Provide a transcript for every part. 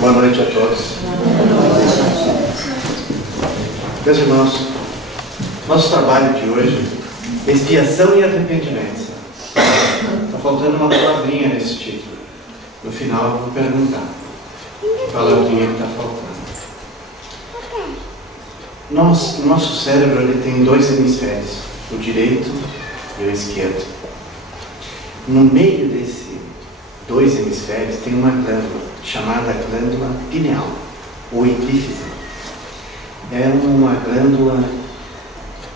Boa noite a todos. Meus irmãos, nosso trabalho de hoje é expiação e arrependimento. Está faltando uma palavrinha nesse título. No final eu vou perguntar que palavrinha que está faltando. O nosso cérebro ele tem dois hemisférios, o direito e o esquerdo. No meio desses dois hemisférios tem uma glândula chamada glândula pineal ou epífise. É uma glândula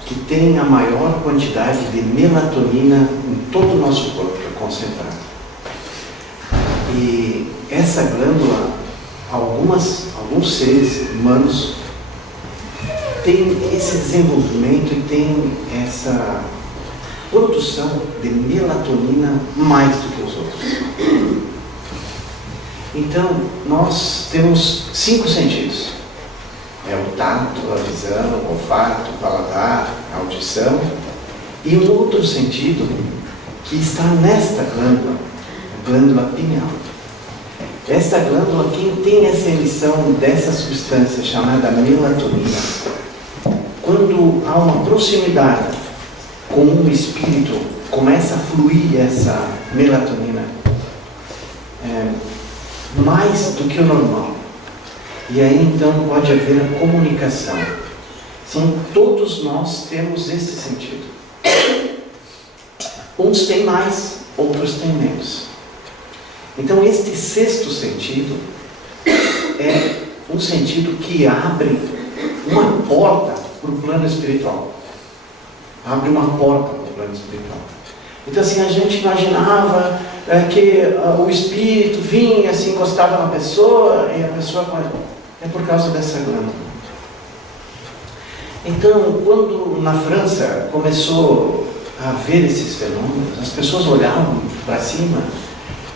que tem a maior quantidade de melatonina em todo o nosso corpo concentrada. E essa glândula, alguns seres humanos têm esse desenvolvimento e têm essa produção de melatonina mais do que os outros. Então, nós temos 5 sentidos. É o tato, a visão, o olfato, o paladar, a audição. E um outro sentido que está nesta glândula, a glândula pineal. Esta glândula, quem tem essa emissão dessa substância chamada melatonina, quando há uma proximidade com o espírito, começa a fluir essa melatonina mais do que o normal. E aí então pode haver a comunicação. Todos nós temos esse sentido. Uns têm mais, outros têm menos. Então este sexto sentido é um sentido que abre uma porta para o plano espiritual. Abre uma porta para o plano espiritual. Então assim, a gente imaginava que o espírito vinha, se encostava na pessoa, e a pessoa... É por causa dessa glândula. Então, quando na França começou a ver esses fenômenos, as pessoas olhavam para cima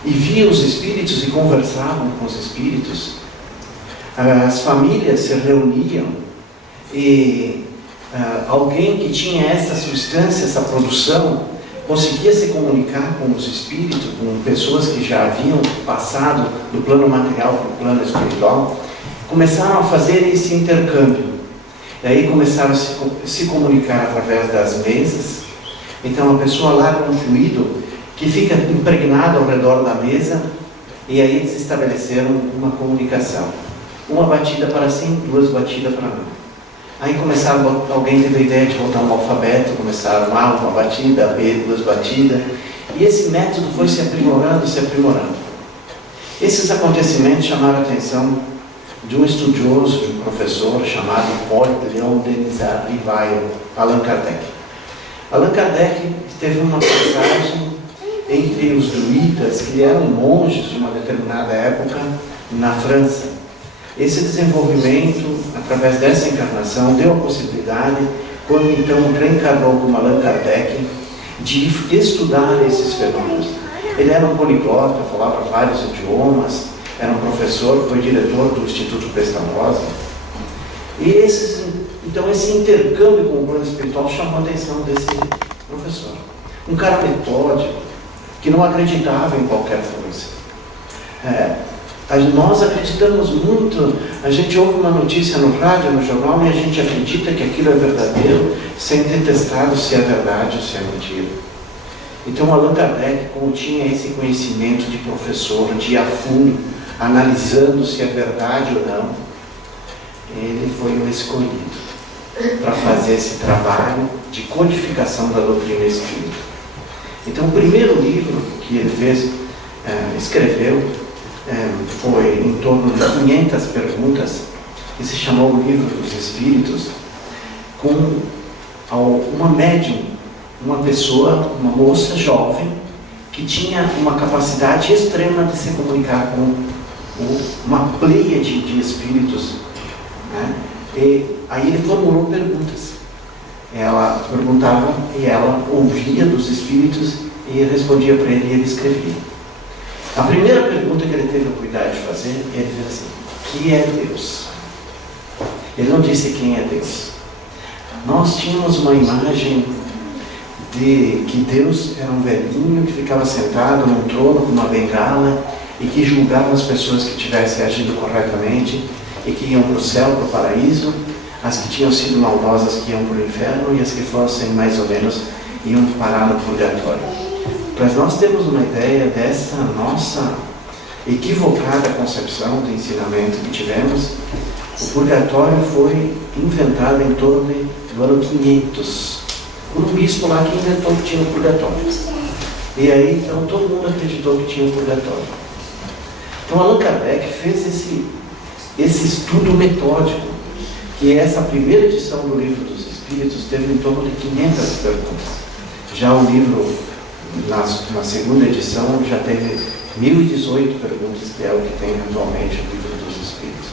e viam os espíritos e conversavam com os espíritos. As famílias se reuniam e alguém que tinha essa substância, essa produção, conseguia se comunicar com os espíritos, com pessoas que já haviam passado do plano material para o plano espiritual. Começaram a fazer esse intercâmbio. E aí começaram a se comunicar através das mesas. Então a pessoa larga um fluido que fica impregnado ao redor da mesa, e aí eles estabeleceram uma comunicação. Uma batida para sim, 2 batidas para não. Aí começaram, alguém teve a ideia de botar um alfabeto, começaram uma batida, B, 2 batidas, e esse método foi se aprimorando, se aprimorando. Esses acontecimentos chamaram a atenção de um estudioso, de um professor chamado Paul Léon Denis Rivail, Allan Kardec. Allan Kardec teve uma passagem entre os druidas, que eram monges de uma determinada época, na França. Esse desenvolvimento, através dessa encarnação, deu a possibilidade, quando então reencarnou como Allan Kardec, de estudar esses fenômenos. Ele era um poliglota, falava vários idiomas, era um professor, foi diretor do Instituto Pestalozzi. E então esse intercâmbio com o plano espiritual chamou a atenção desse professor. Um cara metódico, que não acreditava em qualquer coisa. Nós acreditamos muito, a gente ouve uma notícia no rádio, no jornal, e a gente acredita que aquilo é verdadeiro, sem ter testado se é verdade ou se é mentira. Então Allan Kardec, como tinha esse conhecimento de professor, de ir a fundo, analisando se é verdade ou não, ele foi o escolhido para fazer esse trabalho de codificação da doutrina espírita. Então o primeiro livro que ele escreveu, foi em torno de 500 perguntas, que se chamou o Livro dos Espíritos, com uma médium, uma pessoa, uma moça jovem, que tinha uma capacidade extrema de se comunicar com uma pleiade de espíritos, né? E aí ele formulou perguntas. Ela perguntava e ela ouvia dos espíritos e respondia para ele e ele escrevia. A primeira pergunta que ele teve a cuidado de fazer, ele disse assim: que é Deus? Ele não disse quem é Deus. Nós tínhamos uma imagem de que Deus era um velhinho que ficava sentado num trono com uma bengala e que julgava as pessoas que tivessem agido corretamente e que iam para o céu, para o paraíso, as que tinham sido maldosas que iam para o inferno e as que fossem mais ou menos iam parar no purgatório. Para nós termos uma ideia dessa nossa equivocada concepção do ensinamento que tivemos, o purgatório foi inventado em torno do ano 500, por um bispo lá que inventou que tinha o purgatório. E aí, então, todo mundo acreditou que tinha o purgatório. Então, Allan Kardec fez esse estudo metódico, que essa primeira edição do Livro dos Espíritos teve em torno de 500 perguntas. Já o livro, na segunda edição, já teve 1018 perguntas, que é o que tem atualmente o Livro dos Espíritos.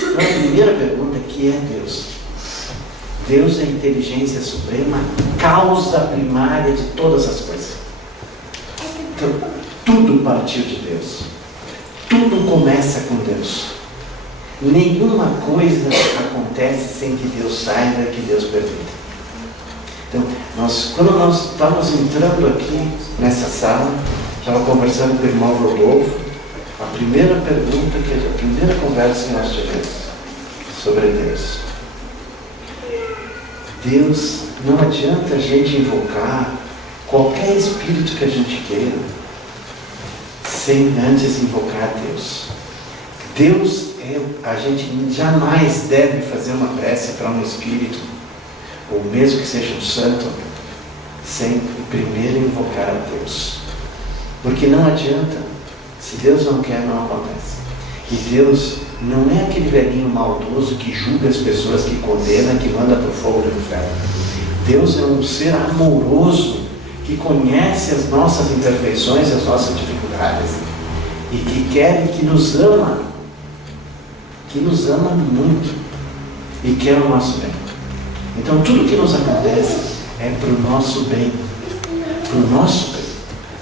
Então, a primeira pergunta, que é Deus? Deus é a inteligência suprema, causa primária de todas as coisas. Então, tudo partiu de Deus. Tudo começa com Deus. Nenhuma coisa acontece sem que Deus saiba, que Deus permita. Então, quando nós estávamos entrando aqui nessa sala, estava conversando com o irmão Rodolfo, a primeira pergunta, a primeira conversa que nós tivemos sobre Deus. Deus, não adianta a gente invocar qualquer espírito que a gente queira, sem antes invocar Deus. Deus a gente jamais deve fazer uma prece para um espírito, ou mesmo que seja um santo, sem primeiro invocar a Deus. Porque não adianta, se Deus não quer, não acontece. E Deus não é aquele velhinho maldoso que julga as pessoas, que condena, que manda para o fogo do inferno. Deus é um ser amoroso, que conhece as nossas imperfeições, as nossas dificuldades, e que quer e que nos ama muito, e quer o nosso bem. Então tudo que nos acontece é para o nosso bem, para o nosso bem.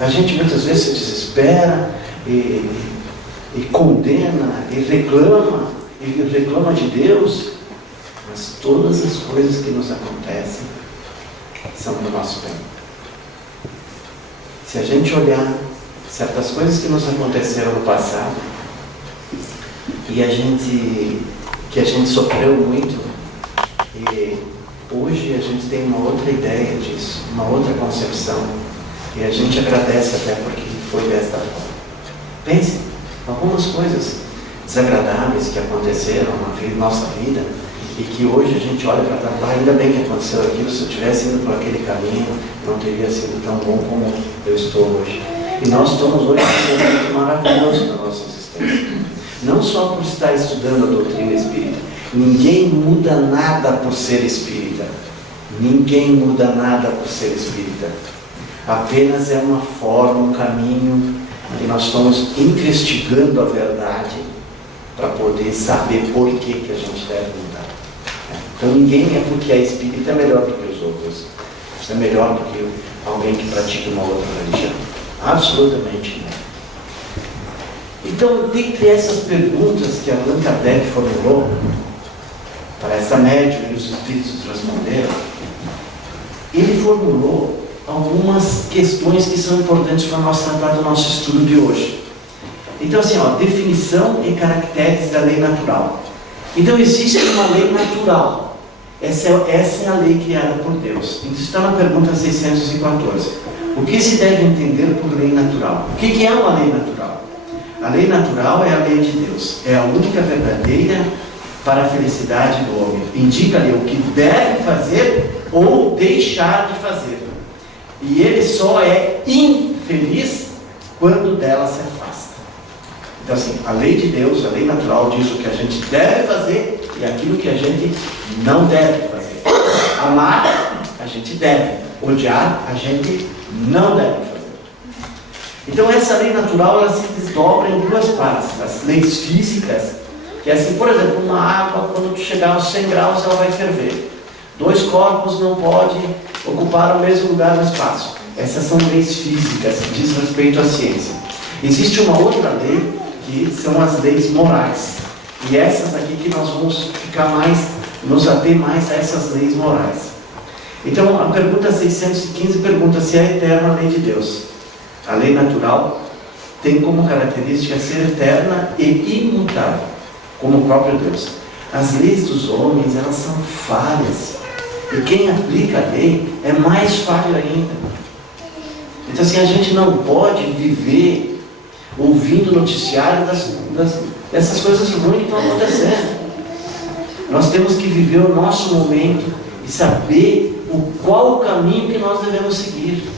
A gente muitas vezes se desespera e condena e reclama de Deus, mas todas as coisas que nos acontecem são para o nosso bem. Se a gente olhar certas coisas que nos aconteceram no passado e que a gente sofreu muito, e hoje a gente tem uma outra ideia disso, uma outra concepção, e a gente agradece até porque foi desta forma. Pense, algumas coisas desagradáveis que aconteceram na nossa vida e que hoje a gente olha para trás, ainda bem que aconteceu aquilo, se eu tivesse ido por aquele caminho, não teria sido tão bom como eu estou hoje. E nós estamos hoje num momento maravilhoso na nossa existência. Não só por estar estudando a doutrina espírita. Ninguém muda nada por ser espírita. Ninguém muda nada por ser espírita. Apenas é uma forma, um caminho que nós estamos investigando a verdade para poder saber por que a gente deve mudar. Então ninguém é porque é espírita é melhor do que os outros. É melhor do que alguém que pratica uma outra religião. Absolutamente não. Então, dentre essas perguntas que Allan Kardec formulou para essa médium e os espíritos responderam, ele formulou algumas questões que são importantes para nós tratar do nosso estudo de hoje. Então, assim, definição e caracteres da lei natural. Então, existe uma lei natural. Essa é a lei criada por Deus. Isso está na pergunta 614. O que se deve entender por lei natural? O que é uma lei natural? A lei natural é a lei de Deus. É a única verdadeira para a felicidade do homem. Indica-lhe o que deve fazer ou deixar de fazer. E ele só é infeliz quando dela se afasta. Então, assim, a lei de Deus, a lei natural, diz o que a gente deve fazer e aquilo que a gente não deve fazer. Amar, a gente deve. Odiar, a gente não deve fazer. Então, essa lei natural, ela se desdobra em duas partes. As leis físicas, que é assim, por exemplo, uma água, quando chegar aos 100 graus, ela vai ferver. 2 corpos não podem ocupar o mesmo lugar no espaço. Essas são leis físicas, que diz respeito à ciência. Existe uma outra lei, que são as leis morais. E essas aqui que nós vamos nos ater mais a essas leis morais. Então, a pergunta 615 pergunta se é a eterna lei de Deus. A lei natural tem como característica ser eterna e imutável, como o próprio Deus. As leis dos homens, elas são falhas. E quem aplica a lei é mais falho ainda. Então assim, a gente não pode viver ouvindo o noticiário dessas coisas ruins que estão acontecendo. Nós temos que viver o nosso momento e saber qual o caminho que nós devemos seguir.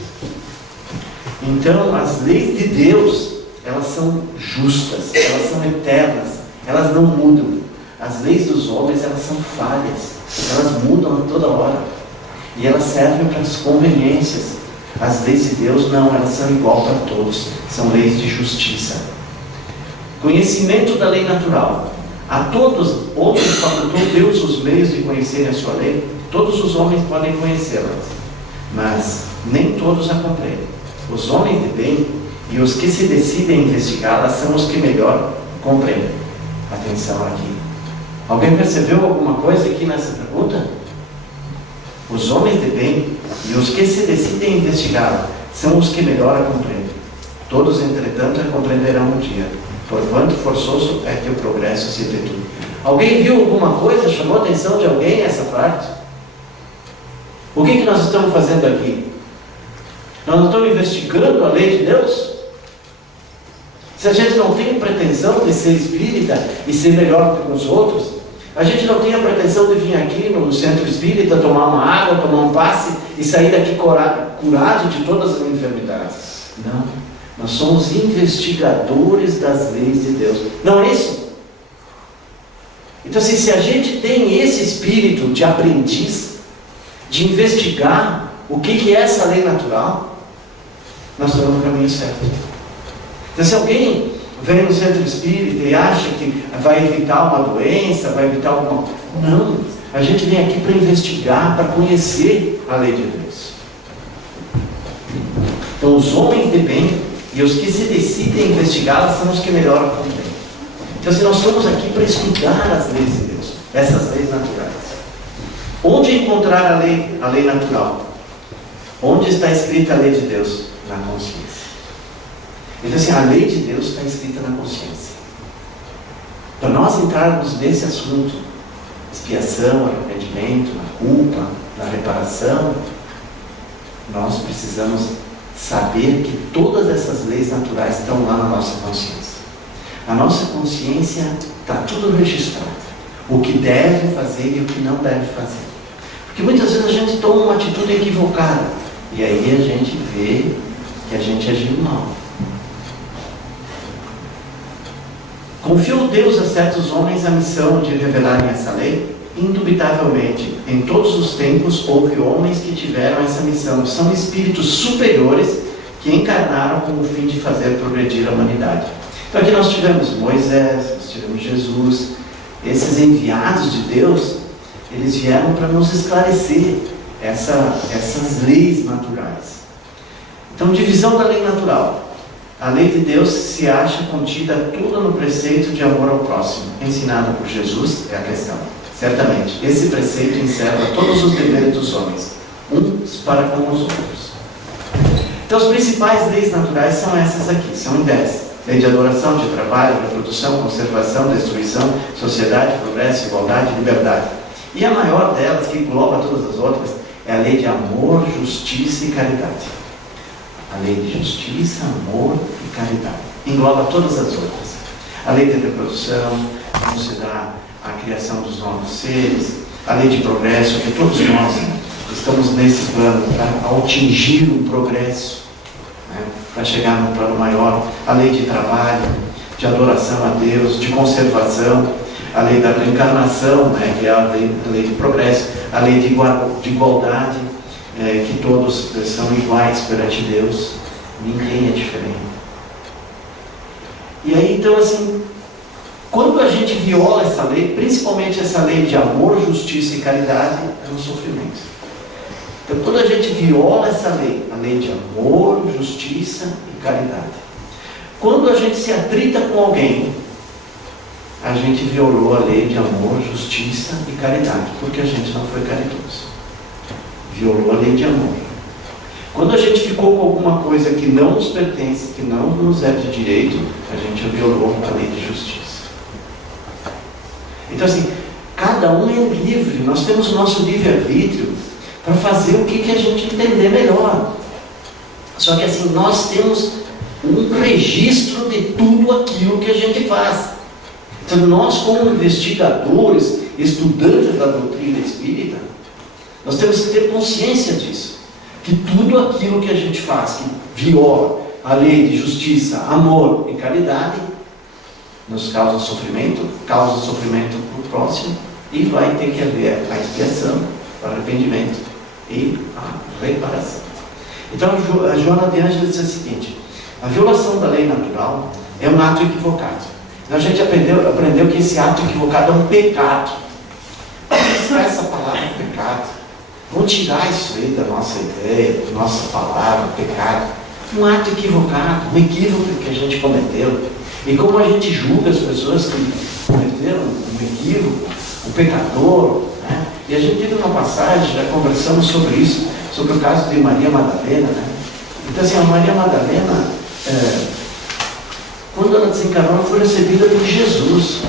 Então, as leis de Deus, elas são justas, elas são eternas, elas não mudam. As leis dos homens, elas são falhas, elas mudam a toda hora. E elas servem para as conveniências. As leis de Deus não, elas são igual para todos, são leis de justiça. Conhecimento da lei natural. A todos, outros facultou Deus os meios de conhecerem a sua lei. Todos os homens podem conhecê-la, mas nem todos a compreendem. Os homens de bem e os que se decidem investigá-la são os que melhor compreendem. Atenção aqui. Alguém percebeu alguma coisa aqui nessa pergunta? Os homens de bem e os que se decidem investigá-la são os que melhor a compreendem. Todos, entretanto, a compreenderão um dia, porquanto forçoso é que o progresso se efetue. Alguém viu alguma coisa? Chamou a atenção de alguém essa parte? O que nós estamos fazendo aqui? Nós não estamos investigando a lei de Deus? Se a gente não tem pretensão de ser espírita e ser melhor do que os outros, a gente não tem a pretensão de vir aqui no centro espírita, tomar uma água, tomar um passe e sair daqui curado de todas as enfermidades. Não. Nós somos investigadores das leis de Deus. Não é isso? Então, assim, se a gente tem esse espírito de aprendiz, de investigar o que é essa lei natural, nós estamos no caminho certo. Então, se alguém vem no centro espírita e acha que vai evitar uma doença, vai evitar alguma... Não, a gente vem aqui para investigar, para conhecer a lei de Deus. Então, os homens de bem e os que se decidem investigá-la são os que melhor a compreendem. Então, assim, nós estamos aqui para estudar as leis de Deus, essas leis naturais. Onde encontrar a lei natural? Onde está escrita a lei de Deus? Na consciência. Então, assim, a lei de Deus está escrita na consciência. Para nós entrarmos nesse assunto, expiação, arrependimento, na culpa, na reparação, nós precisamos saber que todas essas leis naturais estão lá na nossa consciência. A nossa consciência está tudo registrado. O que deve fazer e o que não deve fazer. Porque muitas vezes a gente toma uma atitude equivocada. E aí a gente vê que a gente agiu mal. Confiou Deus a certos homens a missão de revelarem essa lei? Indubitavelmente, em todos os tempos houve homens que tiveram essa missão. São espíritos superiores que encarnaram com o fim de fazer progredir a humanidade. Então aqui nós tivemos Moisés, nós tivemos Jesus. Esses enviados de Deus, eles vieram para nos esclarecer essas leis naturais. Então, divisão da lei natural. A lei de Deus se acha contida toda no preceito de amor ao próximo, ensinado por Jesus, é a questão. Certamente, esse preceito encerra todos os deveres dos homens, uns para com os outros. Então, as principais leis naturais são essas aqui, são em 10. Lei de adoração, de trabalho, reprodução, conservação, destruição, sociedade, progresso, igualdade e liberdade. E a maior delas, que engloba todas as outras, é a lei de amor, justiça e caridade. A lei de justiça, amor e caridade. Engloba todas as outras. A lei de reprodução, como se dá a criação dos novos seres. A lei de progresso, que todos nós estamos nesse plano para atingir um progresso, né, para chegar num plano maior. A lei de trabalho, de adoração a Deus, de conservação. A lei da reencarnação, né, que é a lei de progresso. A lei de igualdade, que todos são iguais perante Deus, ninguém é diferente. E aí, então, assim, quando a gente viola essa lei, principalmente essa lei de amor, justiça e caridade, é um sofrimento. Então, quando a gente viola essa lei, a lei de amor, justiça e caridade, quando a gente se atrita com alguém, a gente violou a lei de amor, justiça e caridade, porque a gente não foi caridoso. Violou a lei de amor. Quando a gente ficou com alguma coisa que não nos pertence, que não nos é de direito, a gente violou a lei de justiça. Então assim, cada um é livre, nós temos o nosso livre-arbítrio para fazer o que a gente entender melhor. Só que assim, nós temos um registro de tudo aquilo que a gente faz. Então nós, como investigadores, estudantes da doutrina espírita, nós temos que ter consciência disso. Que tudo aquilo que a gente faz, que viola a lei de justiça, amor e caridade, nos causa sofrimento para o próximo, e vai ter que haver a expiação, o arrependimento e a reparação. Então a Joana de Ângeles diz o seguinte: a violação da lei natural é um ato equivocado. Então a gente aprendeu que esse ato equivocado é um pecado. Vamos tirar essa palavra pecado. Vamos tirar isso aí da nossa ideia, da nossa palavra, pecado. Um ato equivocado, um equívoco que a gente cometeu. E como a gente julga as pessoas que cometeram um equívoco, um pecador, né? E a gente teve uma passagem, já conversamos sobre isso, sobre o caso de Maria Madalena, né? Então assim, a Maria Madalena, quando ela desencarnou, ela foi recebida por Jesus,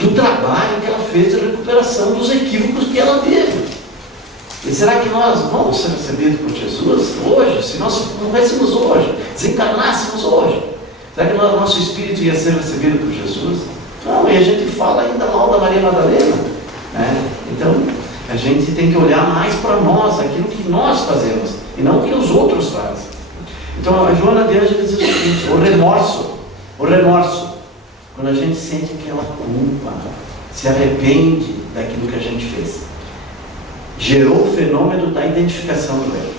do trabalho que ela fez de recuperação dos equívocos que ela teve. E será que nós vamos ser recebidos por Jesus hoje? Se nós morrêssemos hoje, desencarnássemos hoje, será que nosso espírito ia ser recebido por Jesus? Não, e a gente fala ainda mal da Maria Madalena, né? Então a gente tem que olhar mais para nós, aquilo que nós fazemos, e não o que os outros fazem. Então a Joana de Ângeles diz o seguinte: o remorso, quando a gente sente aquela culpa, se arrepende daquilo que a gente fez, gerou o fenômeno da identificação do erro.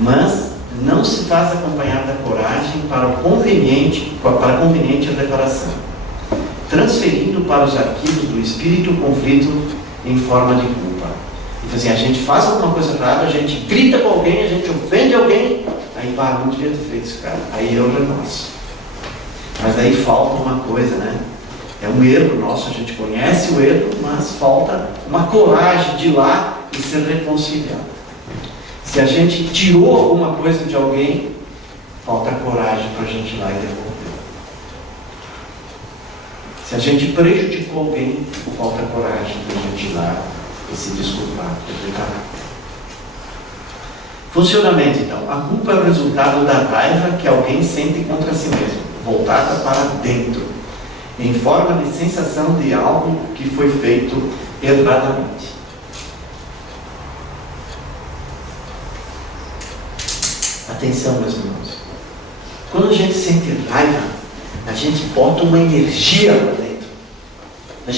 Mas não se faz acompanhar da coragem para a conveniente reparação, transferindo para os arquivos do espírito o conflito em forma de culpa. Então assim, a gente faz alguma coisa errada, a gente grita com alguém, a gente ofende alguém, aí não devia ter feito isso, cara, aí eu remorso. Mas daí falta uma coisa, né? É um erro nosso, a gente conhece o erro, mas falta uma coragem de ir lá e ser reconciliado. Se a gente tirou alguma coisa de alguém, falta coragem para a gente ir lá e devolver. Se a gente prejudicou alguém, falta coragem para a gente ir lá e se desculpar, declarar. Funcionamento, então. A culpa é o resultado da raiva que alguém sente contra si mesmo, voltada para dentro, em forma de sensação de algo que foi feito erradamente. Atenção, meus irmãos. Quando a gente sente raiva, a gente bota uma energia lá dentro. A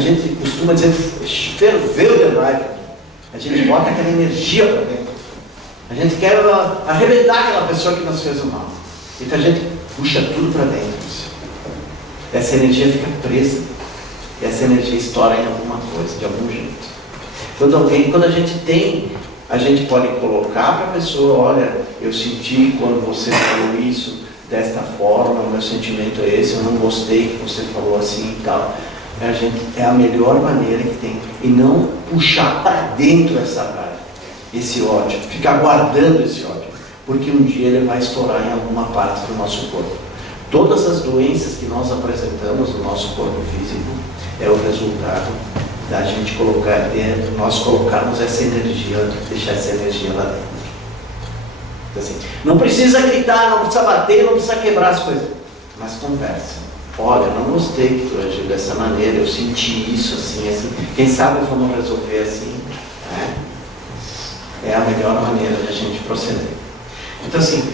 gente costuma dizer, ferveu de raiva. A gente bota aquela energia para dentro. A gente quer arrebentar aquela pessoa que nos fez o mal. Então a gente puxa tudo para dentro. Essa energia fica presa. E essa energia estoura em alguma coisa, de algum jeito. Quando a gente tem, a gente pode colocar para a pessoa: olha, eu senti quando você falou isso desta forma, o meu sentimento é esse, eu não gostei que você falou assim e tal. É a melhor maneira que tem. E não puxar para dentro essa raiva, esse ódio, ficar guardando esse ódio, porque um dia ele vai estourar em alguma parte do nosso corpo. Todas as doenças que nós apresentamos no nosso corpo físico é o resultado da gente colocar dentro, nós colocarmos essa energia, deixar essa energia lá dentro. Então, assim, não precisa gritar, não precisa bater, não precisa quebrar as coisas, mas conversa. Olha, não gostei que tu agiu dessa maneira, eu senti isso assim, assim. Quem sabe vamos resolver assim, né? É a melhor maneira de a gente proceder. Então assim,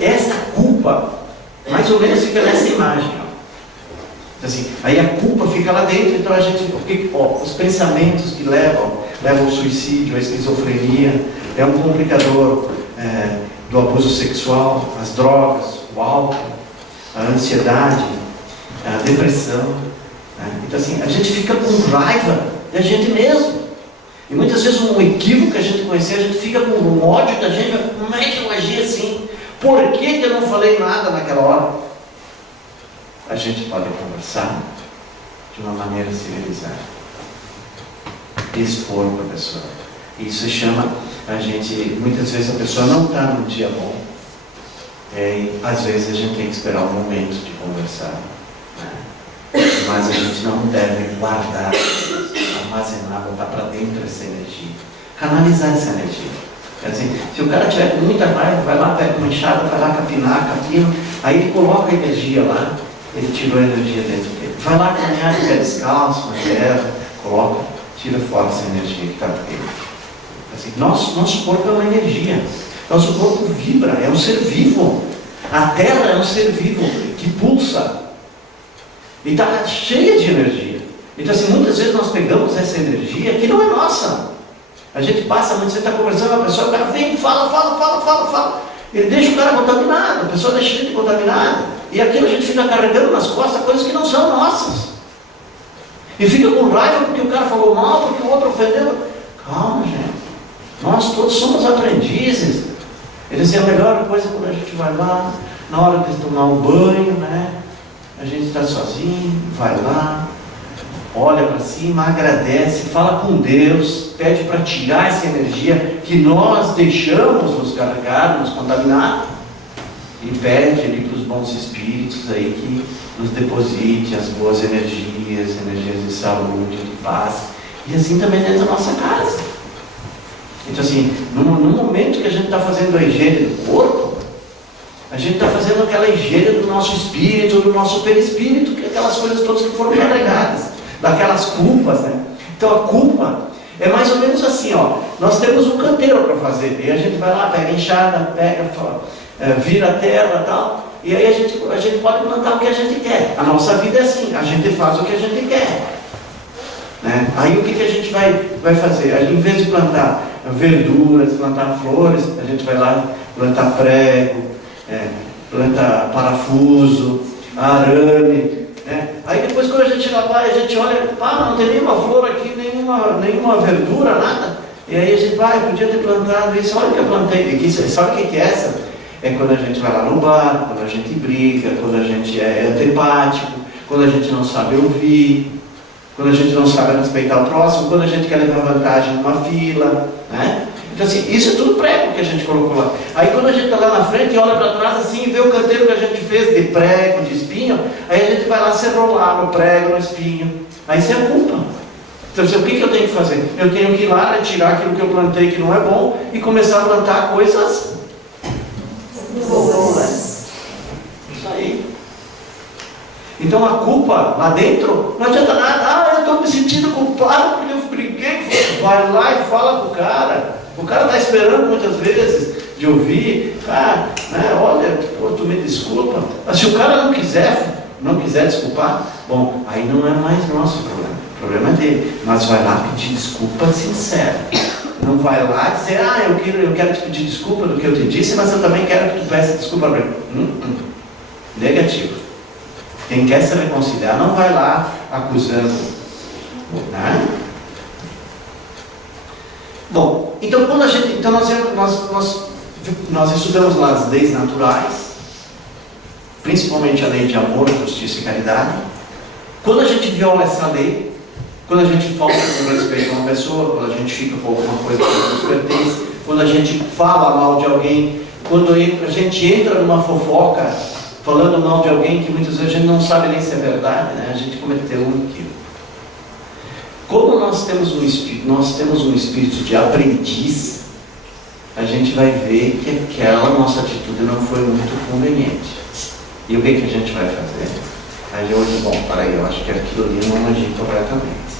essa culpa, mais ou menos fica nessa imagem. Ó. Então, assim, aí a culpa fica lá dentro, então a gente, os pensamentos que levam ao suicídio, à esquizofrenia, é um complicador do abuso sexual, as drogas, o álcool, a ansiedade, a depressão. Né? Então assim, a gente fica com raiva da gente mesmo. E muitas vezes um equívoco que a gente conhecer, a gente fica com um ódio da gente. Como é que eu agi assim? Por que eu não falei nada naquela hora? A gente pode conversar de uma maneira civilizada, expor para a pessoa. Isso chama a gente, muitas vezes a pessoa não está num dia bom, e às vezes a gente tem que esperar um momento de conversar, né? Mas a gente não deve guardar, armazenar, botar para dentro essa energia, canalizar essa energia. É assim, se o cara tiver com muita raiva, vai lá, pega uma enxada, vai lá capina, aí ele coloca a energia lá, ele tirou a energia dentro dele. Vai lá caminhar de pé descalço na terra, coloca, tira fora essa energia que está dentro. Assim, nosso corpo é uma energia, nosso corpo vibra, é um ser vivo. A terra é um ser vivo que pulsa e está cheia de energia. Então assim, muitas vezes nós pegamos essa energia que não é nossa. A gente passa, você está conversando com a pessoa, o cara vem, fala. Ele deixa o cara contaminado, a pessoa deixa ele contaminada. E aquilo a gente fica carregando nas costas coisas que não são nossas. E fica com raiva porque o cara falou mal, porque o outro ofendeu. Calma, gente. Nós todos somos aprendizes. Ele dizia, a melhor coisa é quando a gente vai lá, na hora de tomar um banho, né? A gente está sozinho, vai lá, olha para cima, agradece, fala com Deus, pede para tirar essa energia que nós deixamos nos carregar, nos contaminar, e pede ali para os bons espíritos aí que nos deposite as boas energias de saúde, de paz, e assim também dentro da nossa casa. Então assim, no momento que a gente está fazendo a higiene do corpo, a gente está fazendo aquela higiene do nosso espírito, do nosso perispírito, que é aquelas coisas todas que foram carregadas, daquelas culpas, né? Então a culpa é mais ou menos assim, ó, nós temos um canteiro para fazer, e a gente vai lá, pega a enxada, vira a terra e tal, e aí a gente pode plantar o que a gente quer. A nossa vida é assim, a gente faz o que a gente quer, né? Aí o que a gente vai fazer? Em vez de plantar verduras, plantar flores, a gente vai lá plantar prego, planta parafuso, arame, né? Aí depois quando a gente lá vai, a gente olha, não tem nenhuma flor aqui, nenhuma verdura, nada. E aí a gente vai, podia ter plantado isso, olha o que eu plantei. Sabe o que é essa? É quando a gente vai lá no bar, quando a gente briga, quando a gente é antipático, quando a gente não sabe ouvir, quando a gente não sabe respeitar o próximo, quando a gente quer levar vantagem numa fila, né? Então assim, isso é tudo prego que a gente colocou lá. Aí quando a gente está lá na frente e olha para trás assim, e vê o canteiro que a gente fez de prego, de espinho, aí a gente vai lá se rolar no prego, no espinho. Aí isso é culpa. Então assim, o que eu tenho que fazer? Eu tenho que ir lá, retirar aquilo que eu plantei que não é bom e começar a plantar coisas boas. Isso aí. Então a culpa lá dentro não adianta nada. Eu estou me sentindo culpado porque eu briguei. Vai lá e fala com o cara. O cara está esperando muitas vezes de ouvir. Né, olha, tu me desculpa. Mas se o cara não quiser desculpar, bom, aí não é mais nosso problema. O problema é dele. Mas vai lá pedir desculpa sincera. Não vai lá dizer, eu quero te pedir desculpa do que eu te disse, mas eu também quero que tu peça desculpa para mim. Negativo. Quem quer se reconciliar não vai lá acusando, né? Bom, então nós estudamos lá as leis naturais, principalmente a lei de amor, justiça e caridade. Quando a gente viola essa lei, quando a gente falta com respeito a uma pessoa, quando a gente fica com alguma coisa que não nos pertence, quando a gente fala mal de alguém, quando a gente entra numa fofoca, falando mal de alguém que muitas vezes a gente não sabe nem se é verdade, né? A gente cometeu um equívoco. Como nós temos um espírito de aprendiz, a gente vai ver que aquela nossa atitude não foi muito conveniente. E o que a gente vai fazer? Aí eu digo, eu acho que aquilo ali não agi corretamente.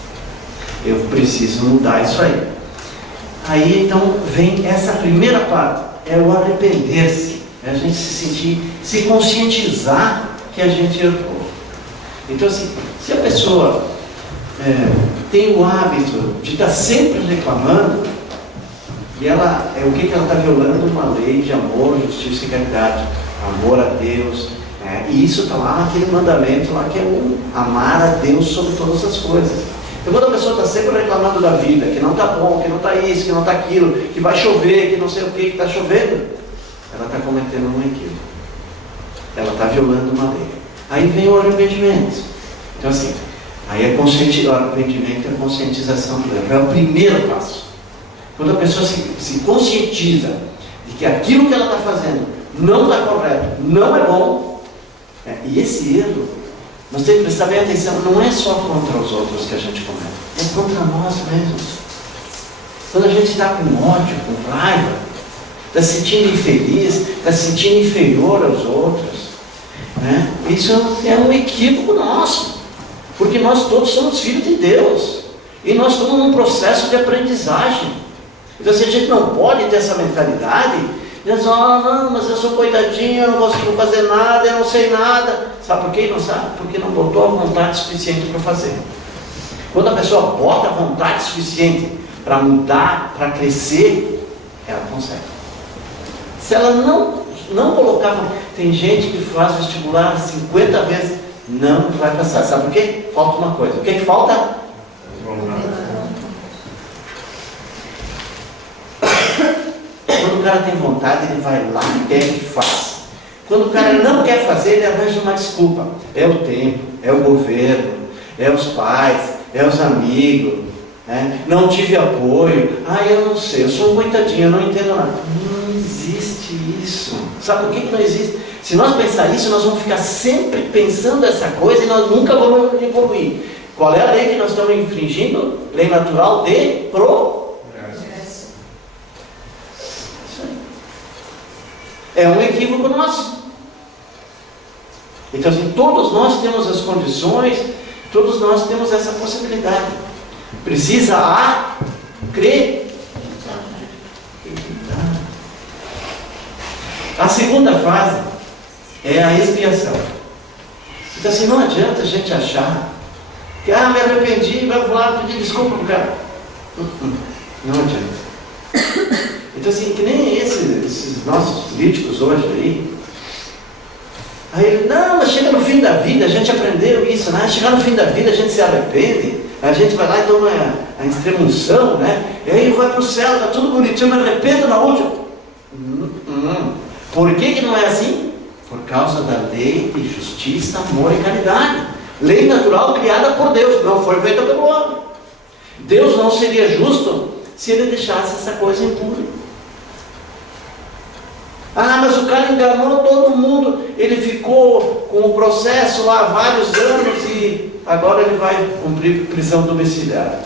Eu preciso mudar isso aí. Aí então vem essa primeira parte, é o arrepender-se. É a gente se conscientizar que a gente errou. Então assim, se a pessoa tem o hábito de estar sempre reclamando, e ela, o que ela está violando? Uma lei de amor, justiça e caridade, amor a Deus, e isso está lá naquele mandamento lá que é amar a Deus sobre todas as coisas. Então quando a pessoa está sempre reclamando da vida, que não está bom, que não está isso, que não está aquilo, que vai chover, que não sei o que está chovendo, ela está cometendo um equívoco. Ela está violando uma lei. Aí vem o arrependimento. Então assim, aí o arrependimento é a conscientização do erro. É o primeiro passo. Quando a pessoa se conscientiza de que aquilo que ela está fazendo não está correto, não é bom, e esse erro, nós temos que prestar bem atenção, não é só contra os outros que a gente comete, é contra nós mesmos. Quando a gente está com ódio, com raiva, está se sentindo infeliz, está se sentindo inferior aos outros, né? Isso é um equívoco nosso, porque nós todos somos filhos de Deus, e nós estamos num processo de aprendizagem. Então, se a gente não pode ter essa mentalidade, diz, não, mas eu sou coitadinho, eu não consigo fazer nada, eu não sei nada. Sabe por quê? Não sabe? Porque não botou a vontade suficiente para fazer. Quando a pessoa bota a vontade suficiente para mudar, para crescer, ela consegue. Se ela não colocar, tem gente que faz vestibular 50 vezes, não vai passar. Sabe por quê? Falta uma coisa. O que falta? Quando o cara tem vontade, ele vai lá e pega e faz. Quando o cara não quer fazer, ele arranja uma desculpa. É o tempo, é o governo, é os pais, é os amigos, não tive apoio, eu não sei, eu sou um coitadinho, eu não entendo nada. Não existe isso. Sabe por que não existe? Se nós pensar isso, nós vamos ficar sempre pensando essa coisa e nós nunca vamos evoluir. Qual é a lei que nós estamos infringindo? Lei natural de progresso. É um equívoco nosso. Então, assim, todos nós temos as condições, todos nós temos essa possibilidade. Precisa acreditar. A segunda fase é a expiação. Então, assim, não adianta a gente achar que, me arrependi, vai lá pedir desculpa para o cara. Não adianta. Então, assim, que nem esses nossos políticos hoje aí ele, não, mas chega no fim da vida, a gente aprendeu isso, né? Chegar no fim da vida, a gente se arrepende, a gente vai lá e toma a extremunção, né? E aí vai para o céu, está tudo bonitinho, me arrependo na última. Por que não é assim? Por causa da lei de justiça, amor e caridade. Lei natural criada por Deus, não foi feita pelo homem. Deus não seria justo se ele deixasse essa coisa impura. Mas o cara enganou todo mundo, ele ficou com o processo lá há vários anos e agora ele vai cumprir prisão domiciliar.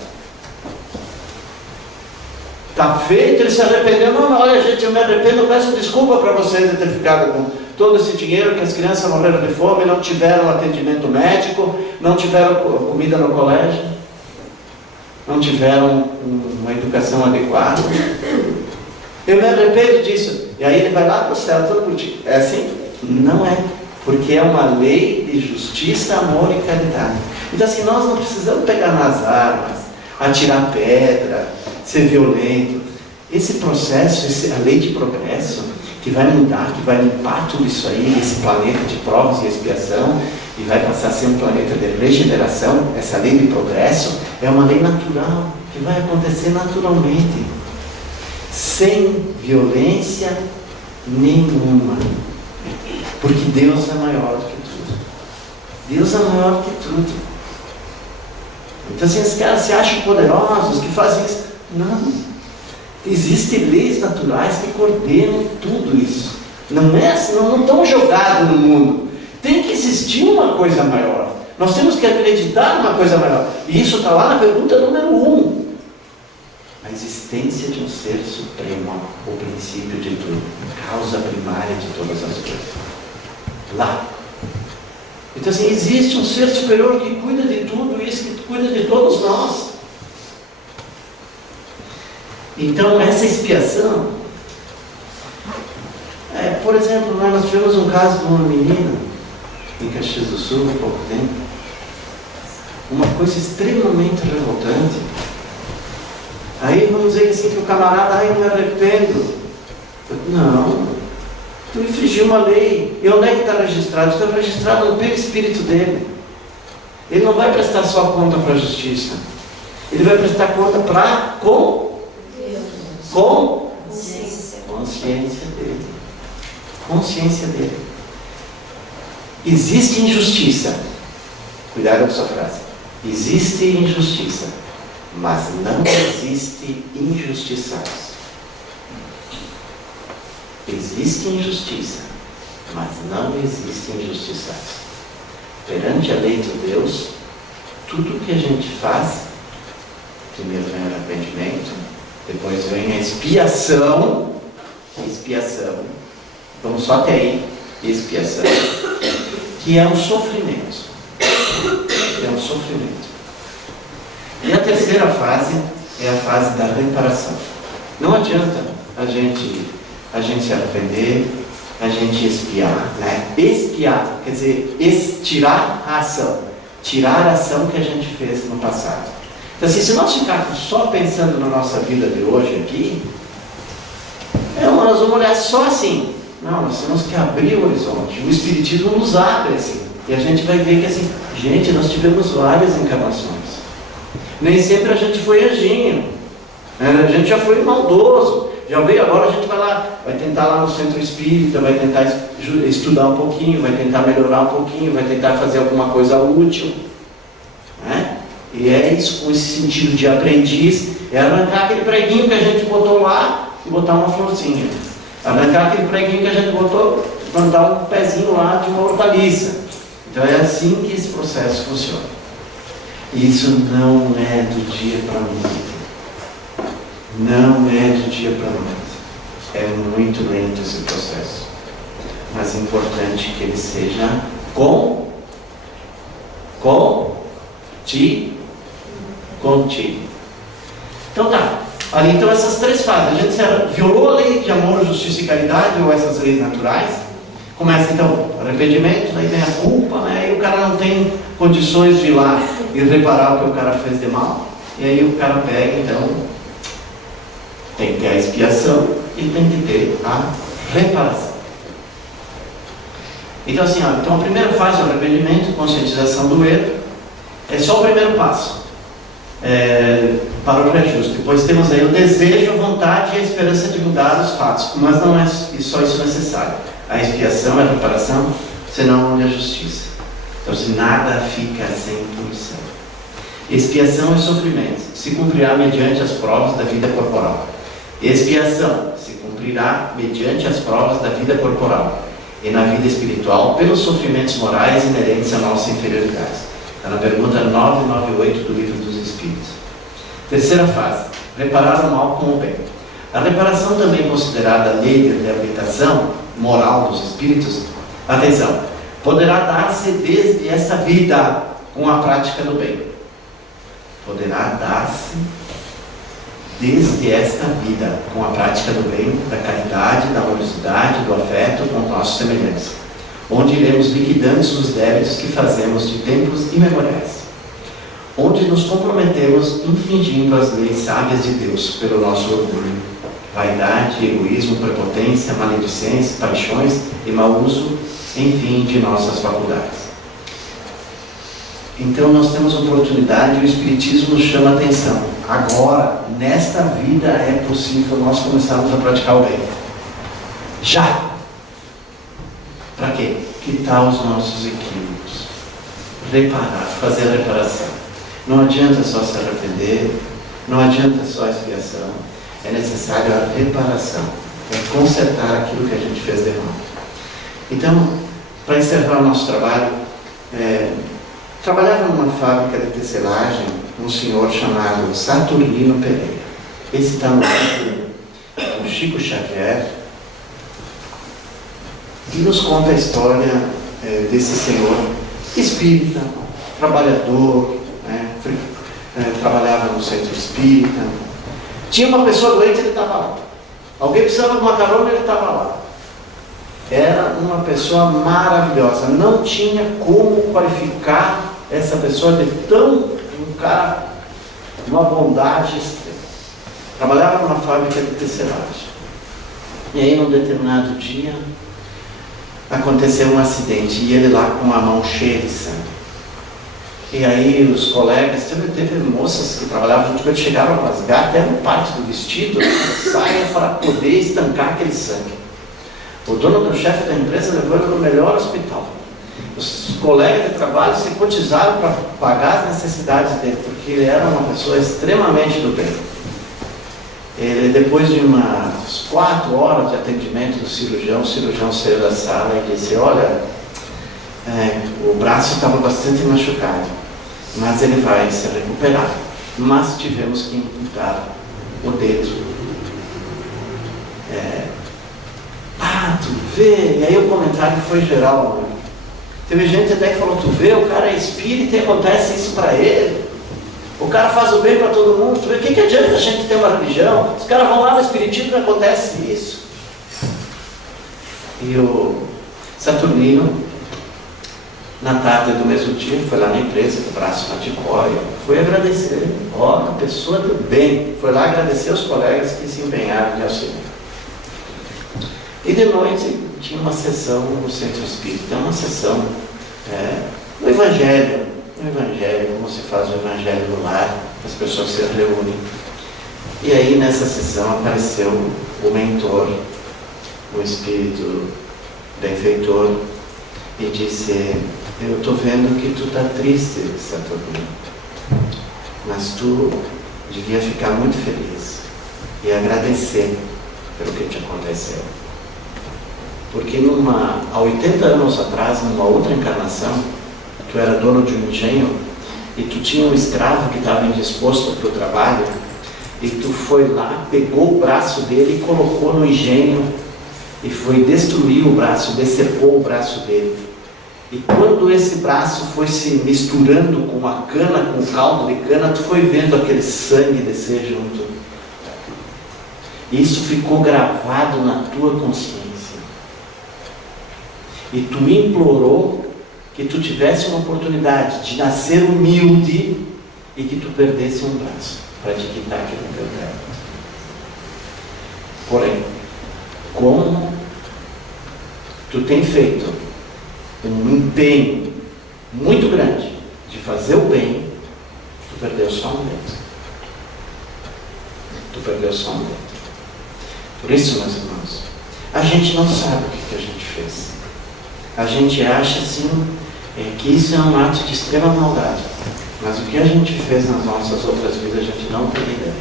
Está feito, ele se arrependeu. Não, olha gente, eu me arrependo, eu peço desculpa para vocês de ter ficado com todo esse dinheiro, que as crianças morreram de fome, não tiveram atendimento médico, não tiveram comida no colégio, não tiveram uma educação adequada. Eu me arrependo disso. E aí ele vai lá para o céu, todo curtido. É assim? Não é. Porque é uma lei de justiça, amor e caridade. Então assim, nós não precisamos pegar nas armas, atirar pedra, ser violento. Esse processo, a lei de progresso, que vai mudar, que vai limpar tudo isso aí, esse planeta de provas e expiação, e vai passar a ser um planeta de regeneração, essa lei de progresso, é uma lei natural, que vai acontecer naturalmente. Sem violência nenhuma. Porque Deus é maior do que tudo. Deus é maior do que tudo. Então, assim, os caras se acham poderosos, que fazem isso. Não. Existem leis naturais que coordenam tudo isso. Não é assim, não estão jogados no mundo. Tem que existir uma coisa maior. Nós temos que acreditar numa coisa maior. E isso está lá na pergunta número 1. A existência de um ser supremo, o princípio de tudo, a causa primária de todas as coisas. Lá. Então assim, existe um ser superior que cuida de tudo isso, que cuida de todos nós. Então essa expiação, por exemplo, nós tivemos um caso de uma menina em Caxias do Sul há pouco tempo, uma coisa extremamente revoltante. Aí vamos dizer assim que o camarada, eu me arrependo. Não, tu infringiu uma lei. E onde é que está registrado? Está registrado no perispírito dele. Ele não vai prestar só conta para a justiça. Ele vai prestar conta para consciência dele. Consciência dele. Existe injustiça. Cuidado com essa frase. Existe injustiça. mas não existe injustiçados. Existe injustiça, mas não existe injustiçados. Perante a lei de Deus, tudo que a gente faz, primeiro vem o arrependimento, depois vem a expiação, vamos só até aí, expiação, que é um sofrimento. E a terceira fase é a fase da reparação. Não adianta a gente se arrepender, a gente expiar, né? Expiar, quer dizer, tirar a ação que a gente fez no passado. Então assim, se nós ficarmos só pensando na nossa vida de hoje aqui, nós vamos olhar só assim. Não, nós temos que abrir o horizonte. O Espiritismo nos abre assim. E a gente vai ver que assim, gente, nós tivemos várias encarnações. Nem sempre a gente foi anjinho. A gente já foi maldoso. Já veio, agora a gente vai tentar lá no centro espírita, vai tentar estudar um pouquinho, vai tentar melhorar um pouquinho, vai tentar fazer alguma coisa útil. Né? E é isso, com esse sentido de aprendiz, é arrancar aquele preguinho que a gente botou lá e botar uma florzinha. Arrancar aquele preguinho que a gente botou, plantar um pezinho lá de uma hortaliça. Então é assim que esse processo funciona. Isso não é do dia para a noite. Não é do dia para a noite. É muito lento esse processo. Mas é importante que ele seja contínuo. Então tá. Ali então essas três fases. A gente violou a lei de amor, justiça e caridade, ou essas leis naturais. Começa então o arrependimento, aí vem a culpa, né? E o cara não tem condições de ir lá e reparar o que o cara fez de mal. E aí o cara pega, então, tem que ter a expiação e tem que ter a reparação. Então assim, então a primeira fase é o arrependimento, conscientização do erro. É só o primeiro passo para o reajuste. Depois temos aí o desejo, a vontade e a esperança de mudar os fatos. Mas não é só isso necessário. A expiação, a reparação, senão não é justiça. Então assim, nada fica sem punição. Expiação é sofrimento. Se cumprirá mediante as provas da vida corporal. Expiação se cumprirá mediante as provas da vida corporal e na vida espiritual pelos sofrimentos morais inerentes à nossa inferioridade. Está na pergunta 998 do Livro dos Espíritos. Terceira fase, reparar o mal com o bem. A reparação, também considerada lei de reabilitação moral dos espíritos, atenção, poderá dar-se desde esta vida com a prática do bem. Poderá dar-se desde esta vida, com a prática do bem, da caridade, da amorosidade, do afeto com nossos semelhantes, onde iremos liquidando os débitos que fazemos de tempos imemoriais, onde nos comprometemos infringindo as leis sábias de Deus pelo nosso orgulho, vaidade, egoísmo, prepotência, maledicência, paixões e mau uso, enfim, de nossas faculdades. Então nós temos oportunidade e o Espiritismo nos chama a atenção. Agora, nesta vida é possível nós começarmos a praticar o bem. Já! Para quê? Quitar os nossos equívocos. Reparar, fazer a reparação. Não adianta só se arrepender, não adianta só a expiação. É necessário a reparação. É consertar aquilo que a gente fez de errado. Então, para encerrar o nosso trabalho, trabalhava numa fábrica de tecelagem um senhor chamado Saturnino Pereira. Esse está no livro do Chico Xavier e nos conta a história desse senhor espírita, trabalhador, trabalhava no centro espírita. Tinha uma pessoa doente, ele estava lá. Alguém precisava de uma carona, ele estava lá. Era uma pessoa maravilhosa. Não tinha como qualificar essa pessoa de um cara, uma bondade extrema. Trabalhava numa fábrica de tecelagem. E aí, num determinado dia, aconteceu um acidente. E ele lá com a mão cheia de sangue. E aí os colegas, teve moças que trabalhavam junto com ele, chegaram a rasgar até no parte do vestido, saia para poder estancar aquele sangue. O dono do chefe da empresa levou ele no melhor hospital. Os colegas de trabalho se cotizaram para pagar as necessidades dele, porque ele era uma pessoa extremamente do bem. Ele, depois de umas 4 horas de atendimento do cirurgião, o cirurgião saiu da sala e disse: olha, o braço estava bastante machucado, mas ele vai se recuperar. Mas tivemos que imputar o dedo. Tu vê? E aí o comentário foi geral. Né? Teve gente até que falou: tu vê, o cara é espírita e acontece isso para ele. O cara faz o bem para todo mundo. Tu vê, o que adianta a gente ter uma religião? Os caras vão lá no espiritismo e acontece isso. E o Saturnino, na tarde do mesmo dia, foi lá na empresa do Braço Anticório, foi agradecer. Ó, a pessoa do bem. Foi lá agradecer os colegas que se empenharam de auxiliar. E de noite tinha uma sessão no Centro Espírita, uma sessão no Evangelho, como se faz o Evangelho no lar, as pessoas se reúnem. E aí nessa sessão apareceu o mentor, o espírito benfeitor, e disse: eu estou vendo que tu está triste, Saturnino, mas tu devia ficar muito feliz e agradecer pelo que te aconteceu. Porque há 80 anos atrás, numa outra encarnação, tu era dono de um engenho e tu tinha um escravo que estava indisposto para o trabalho, e tu foi lá, pegou o braço dele e colocou no engenho e foi destruir o braço, decepou o braço dele. E quando esse braço foi se misturando com a cana, com o caldo de cana, tu foi vendo aquele sangue descer junto. Isso ficou gravado na tua consciência. E tu implorou que tu tivesse uma oportunidade de nascer humilde e que tu perdesse um braço para te quitar aquilo que eu quero. Porém, como tu tem feito um empenho muito grande de fazer o bem, tu perdeu só um dedo. Tu perdeu só um dedo. Por isso, meus irmãos, a gente não sabe o que a gente fez. A gente acha assim que isso é um ato de extrema maldade. Mas o que a gente fez nas nossas outras vidas, a gente não tem ideia.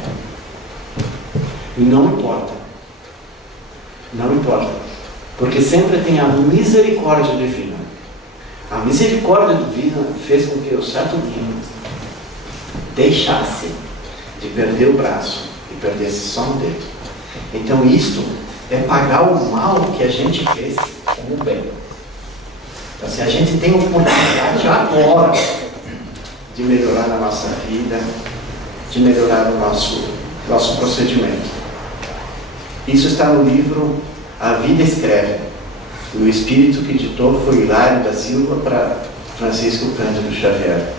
E não importa. Não importa. Porque sempre tem a misericórdia divina. A misericórdia divina fez com que o Saturnino deixasse de perder o braço e perdesse só um dedo. Então isto é pagar o mal que a gente fez com o bem. Então, se a gente tem oportunidade agora de melhorar a nossa vida, de melhorar o nosso procedimento. Isso está no livro A Vida Escreve. O espírito que ditou foi Hilário da Silva para Francisco Cândido Xavier.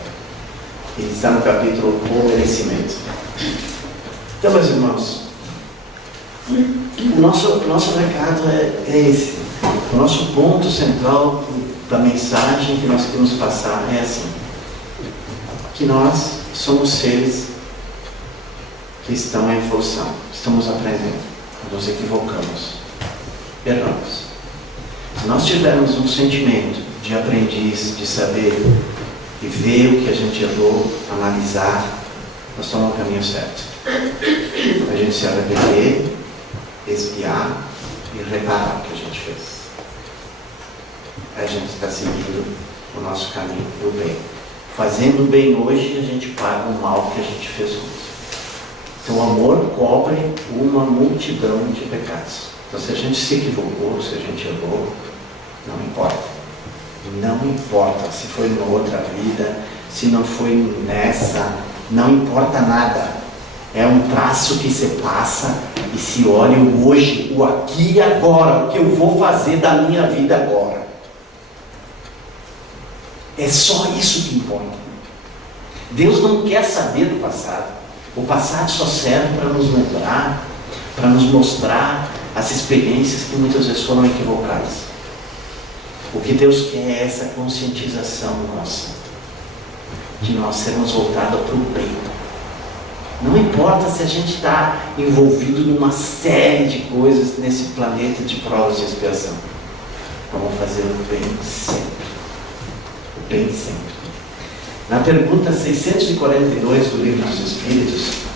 E está no capítulo O Merecimento. Então, meus irmãos, o nosso recado é esse. O nosso ponto central da mensagem que nós queremos passar é assim: que nós somos seres que estão em evolução, estamos aprendendo, nos equivocamos, erramos. Se nós tivermos um sentimento de aprendiz, de saber e ver o que a gente errou, analisar, nós estamos no caminho certo. A gente se arrepender, expiar e reparar o que a gente fez. A gente está seguindo o nosso caminho do bem. Fazendo o bem hoje, a gente paga o mal que a gente fez ontem. Então o amor cobre uma multidão de pecados. Então se a gente se equivocou, se a gente errou, não importa. Não importa se foi em outra vida, se não foi nessa, não importa nada. É um traço que se passa e se olha o hoje, o aqui e agora, o que eu vou fazer da minha vida agora. É só isso que importa. Deus não quer saber do passado. O passado só serve para nos lembrar, para nos mostrar as experiências que muitas vezes foram equivocadas. O que Deus quer é essa conscientização nossa, de nós sermos voltados para o bem. Não importa se a gente está envolvido numa série de coisas nesse planeta de provas de expiação. Vamos fazer o bem sempre. bem sempre. Na pergunta 642 do Livro dos Espíritos,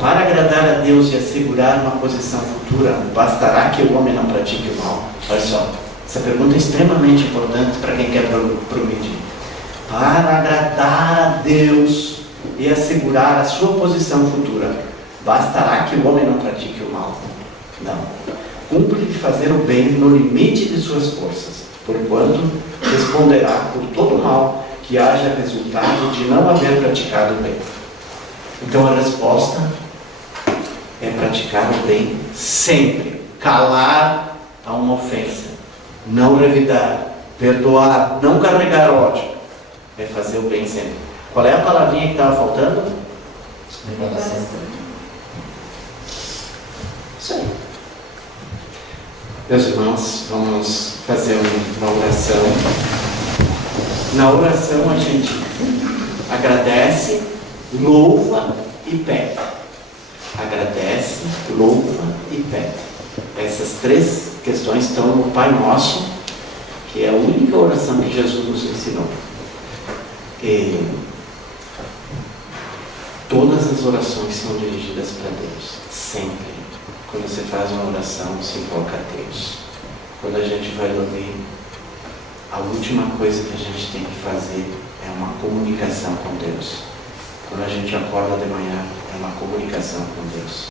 para agradar a Deus e assegurar uma posição futura, bastará que o homem não pratique o mal? Olha só, essa pergunta é extremamente importante para quem quer progredir. Para agradar a Deus e assegurar a sua posição futura, bastará que o homem não pratique o mal? Não. Cumpre fazer o bem no limite de suas forças, porquanto responderá por todo o mal que haja resultado de não haver praticado o bem. Então a resposta é praticar o bem sempre, calar a uma ofensa, não revidar, perdoar, não carregar ódio, é fazer o bem sempre. Qual é a palavrinha que estava faltando? Reparação. Isso aí. Meus irmãos, vamos fazer uma oração. Na oração a gente agradece, louva e pede. Agradece, louva e pede. Essas três questões estão no Pai Nosso, que é a única oração que Jesus nos ensinou. E todas as orações são dirigidas para Deus, sempre. Quando você faz uma oração, se invoca a Deus. Quando a gente vai dormir, a última coisa que a gente tem que fazer é uma comunicação com Deus. Quando a gente acorda de manhã, é uma comunicação com Deus.